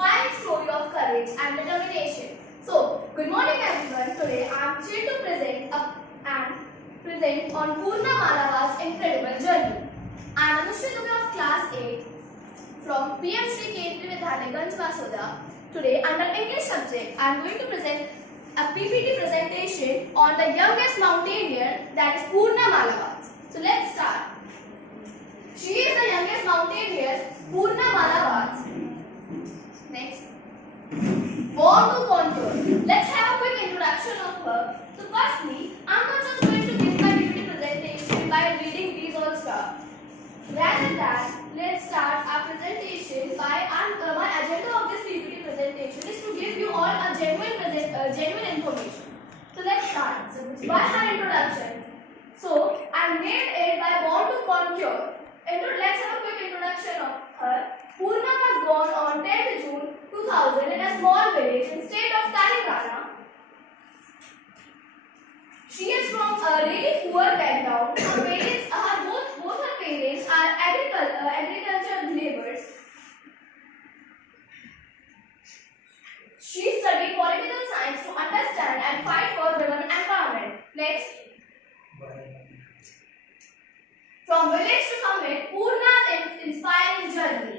inspiring story of courage and determination. So, good morning everyone. Today I am thrilled to present on Poorna Malawa's incredible journey. I am Anushri Dubey of class 8 from PM Shri Kendriya Vidyalaya Ganj Basoda. Today under English subject I am going to present a PPT presentation on the youngest mountaineer, that is Poorna Malawaz. So let's start. She is the youngest mountaineer, Poorna Malawaz. Next. Born to conquer. Let's have a quick introduction of her. So firstly, I'm not just going to give my PPT presentation by reading these all stuff. Rather than, let's start our presentation by my agenda of this PPT presentation is to give you all a genuine information. So let's start by her introduction. So I made it by Born to Conquer. Let's have a quick introduction of her. Poorna was born on 10th June 2000 in a small village in state of Telangana. She is from a really poor background. Both her parents are agricultural laborers. She studied political science to understand and fight for women empowerment. Next. From village to summit, Poorna's inspiring journey.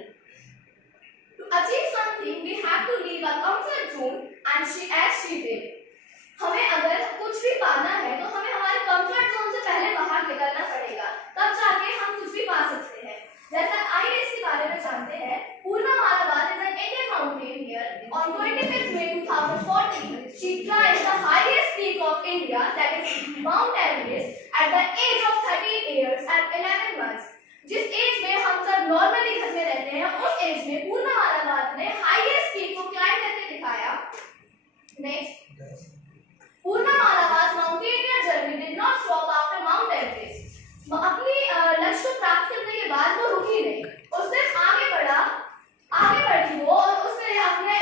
To achieve something, we have to leave our comfort zone, and she did. हमें अगर कुछ भी पाना है तो हमें हमारे comfort zone से पहले बाहर निकलना पड़ेगा, तब जाके हम कुछ भी पा सकते हैं. जैसा आईएएस के बारे में जानते हैं, Poorna Malawaz is an Indian mountaineer. On 25th May 2014, she climbed the highest peak of India, that is Mount Everest, at the age of 13 years and 11 months. जिस एज में हम सब नॉर्मली घर में रहते हैं, उस एज में Poorna Malawaz ने हाईएस्ट पीक को क्लाइंब करके दिखाया. Next. Poorna Malawaz mountaineer journey did not stop after Mount Everest. अपनी लक्ष्य को प्राप्त करने के बाद वो रुकी नहीं. उसने आगे बढ़ी वो, और उसने अपने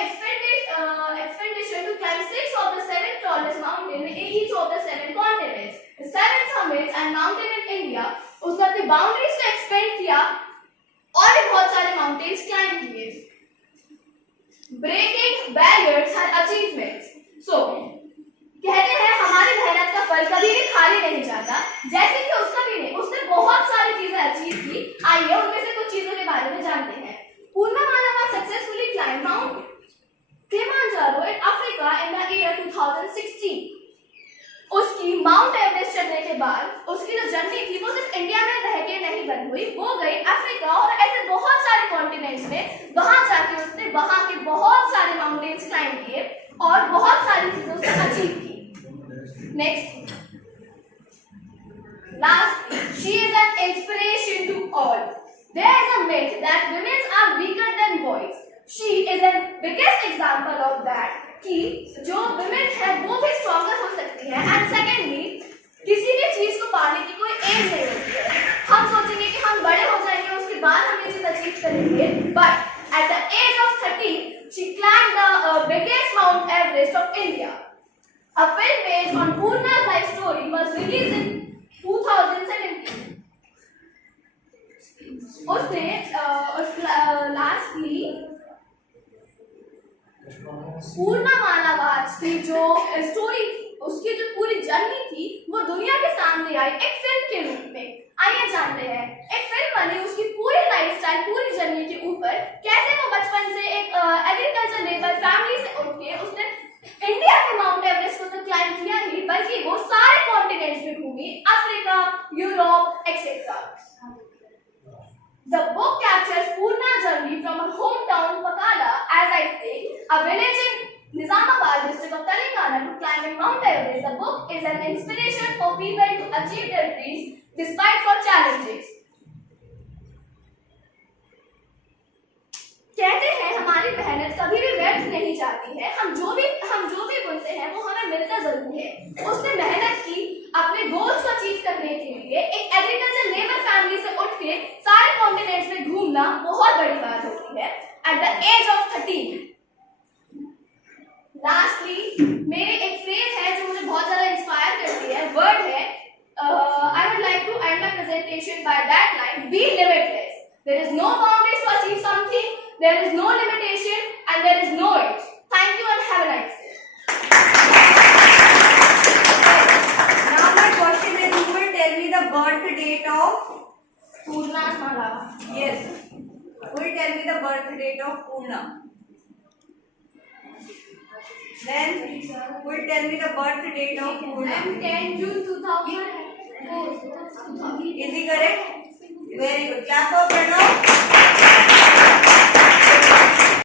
expedition to climb 6 of the 7 tallest mountains in each of the 7 continents, the 7 summits and mountains in India. उसने अपनी बाउंड्रीज को एक्सपेंड किया और भी बहुत सारे माउंटेन्स क्लाइंब किए. ब्रेकिंग बैरियर्स हर अचीवमेंट्स. सो कहते हैं हमारी मेहनत का फल कभी भी खाली नहीं जाता, जैसे कि उसका भी नहीं. उसने बहुत सारी चीजें अचीव की. आइए उनमें से कुछ चीजों के बारे में जानते हैं. Poorna Malawaz successfully climbed Mount Kilimanjaro in Africa in the year 2016. उसकी माउंट एवरेस्ट चढ़ने के बाद उसकी जो जर्नी थी वो सिर्फ इंडिया में रह के नहीं बंद हुई, वो गई अफ्रीका और ऐसे बहुत सारे कॉन्टिनेंट्स में. वहां जाके उसने वहां के बहुत सारे माउंटेन्स क्लाइंब किए और बहुत सारी चीजें उसने अचीव की. Next. Last, she is an inspiration to all. There is a myth that women are weaker than boys. She is the biggest example of that. कि जो women है वो भी stronger हो सकती है. And secondly, किसी भी चीज को पाने की कोई एज नहीं होती है. हम सोचेंगे कि हम बड़े हो जाएंगे उसके बाद हम ये चीज अचीव करेंगे, but at the age of 13, she climbed the biggest Mount Everest of India. A film based on Poorna's life story was released in 2017. उसने लास्टली Poorna Malawaz की जो स्टोरी थी, उसकी जो पूरी जर्नी थी, वो दुनिया के सामने आई एक फिल्म के रूप में. आइए जानते हैं. एक फिल्म बनी उसकी पूरी लाइफस्टाइल, पूरी जर्नी के ऊपर, कैसे वो बचपन से एक एग्रीकल्चर लेबर फैमिली से उठ के उसने इंडिया के माउंट एवरेस्ट को तो क्लाइंब किया ही, बल्कि वो सारे कॉन्टिनेंट्स में घूमी, Africa, Europe etcetera. The book captures Poorna's journey from her hometown Pakala, as I say, a village in Nizamabad district of Telangana, to climbing Mount Everest. The book is an inspiration for people to achieve their dreams despite for challenges. कहते हैं हमारी मेहनत कभी भी व्यर्थ नहीं जाती है. हम जो भी बोलते हैं वो हमें मिलता जरूर है. उसने मेहनत की अपने गोल्स को अचीव करने के लिए. एक एग्रीकल्चर लेबर फैमिली से उठ के सारे कॉन्टिनेंट्स में घूमना बहुत बड़ी बात होती है at the age of 13. Lastly, मेरी एक फ्रेज है जो मुझे बहुत ज्यादा इंस्पायर करती है. वर्ड है, I would like to end my presentation by that line, be limitless. There is no boundaries to achieve something. There is no limitation, and and there is no age. Thank you and have a nice day. Now my question is, who will tell me the birth date of Purna's Mala. Yes. Who will tell me the birth date of Purna? Then who will tell me the birth date of Purna? 10 June 2004. Is he correct? Very good. Clap for Pranav.